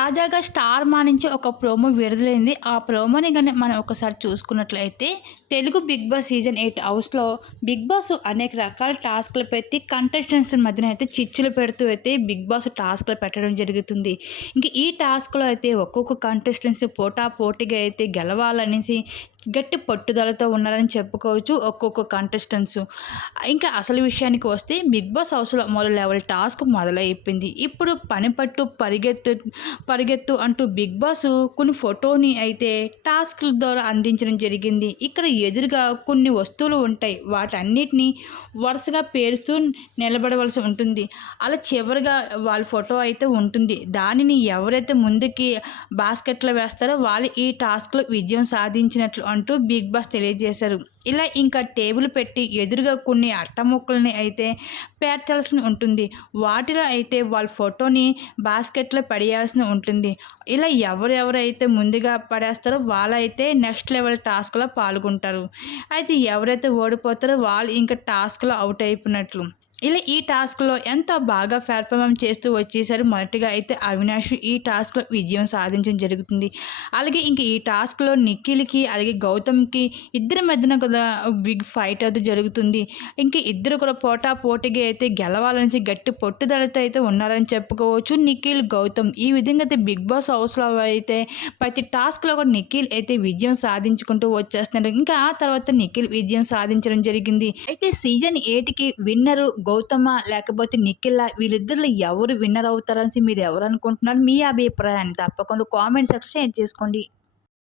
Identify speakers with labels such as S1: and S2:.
S1: తాజాగా స్టార్ మా నుంచి ఒక ప్రోమో విడుదలైంది. ఆ ప్రోమోని కానీ మనం ఒకసారి చూసుకున్నట్లయితే Telugu big boss season eight హౌస్లో బిగ్ బాస్ అనేక రకాల టాస్క్లు పెట్టి కంటెస్టెంట్స్ మధ్యన అయితే చిచ్చులు పెడుతూ అయితే బిగ్ బాస్ టాస్క్లు పెట్టడం జరుగుతుంది. ఇంక ఈ టాస్క్లో అయితే ఒక్కొక్క కంటెస్టెంట్స్ పోటా పోటీగా అయితే గెలవాలనేసి గట్టి పట్టుదలతో ఉన్నారని చెప్పుకోవచ్చు ఒక్కొక్క కంటెస్టెంట్స్. ఇంకా అసలు విషయానికి వస్తే బిగ్ బాస్ హౌస్లో మొదలు లెవెల్ టాస్క్ మొదలైపోయింది. ఇప్పుడు పని పట్టు పరిగెత్తు పరిగెత్తు అంటూ బిగ్ బాస్ కొన్ని ఫోటోని అయితే టాస్క్ల ద్వారా అందించడం జరిగింది. ఇక్కడ ఎదురుగా కొన్ని వస్తువులు ఉంటాయి. వాటన్నిటిని వరుసగా పేరుస్తూ నిలబడవలసి ఉంటుంది. అలా చివరిగా వాళ్ళ ఫోటో అయితే ఉంటుంది. దానిని ఎవరైతే ముందుకి బాస్కెట్లో వేస్తారో వాళ్ళు ఈ టాస్క్లో విజయం సాధించినట్లు అంటూ బిగ్ బాస్ తెలియజేశారు. ఇలా ఇంకా టేబుల్ పెట్టి ఎదురుగా కొన్ని అట్టముక్కల్ని అయితే పేర్చాల్సి ఉంటుంది. వాటిలో అయితే వాళ్ళ ఫోటోని బాస్కెట్లో పడేయాల్సి ఉంటుంది. ఇలా ఎవరెవరైతే ముందుగా పడేస్తారో వాళ్ళైతే నెక్స్ట్ లెవెల్ టాస్క్లో పాల్గొంటారు. అయితే ఎవరైతే ఓడిపోతారో వాళ్ళు ఇంకా టాస్క్లో అవుట్ అయిపోయినట్లు. ఇలా ఈ టాస్క్లో ఎంత బాగా పెర్ఫార్మ్ చేస్తూ వచ్చేసరి మొదటిగా అయితే అవినాష్ ఈ టాస్క్లో విజయం సాధించడం జరుగుతుంది. అలాగే ఇంక ఈ టాస్క్లో నిఖిల్కి అలాగే గౌతమ్కి ఇద్దరి మధ్యన కూడా బిగ్ ఫైట్ అయితే జరుగుతుంది. ఇంక ఇద్దరు కూడా పోటా పోటీగా అయితే గెలవాలనేసి గట్టి పట్టుదలతో అయితే ఉన్నారని చెప్పుకోవచ్చు. నిఖిల్ గౌతమ్ ఈ విధంగా అయితే బిగ్ బాస్ హౌస్లో అయితే ప్రతి టాస్క్లో కూడా నిఖిల్ అయితే విజయం సాధించుకుంటూ వచ్చేస్తున్నారు. ఇంకా ఆ తర్వాత నిఖిల్ విజయం సాధించడం జరిగింది. అయితే సీజన్ ఎయిట్కి విన్నరు గౌతమ లేకపోతే నిఖిల వీళ్ళిద్దరిలో ఎవరు విన్నర్ అవుతారని మీరు ఎవరు అనుకుంటున్నారు? మీ అభిప్రాయాన్ని తప్పకుండా కామెంట్ సెక్షన్ షేర్ చేసుకోండి.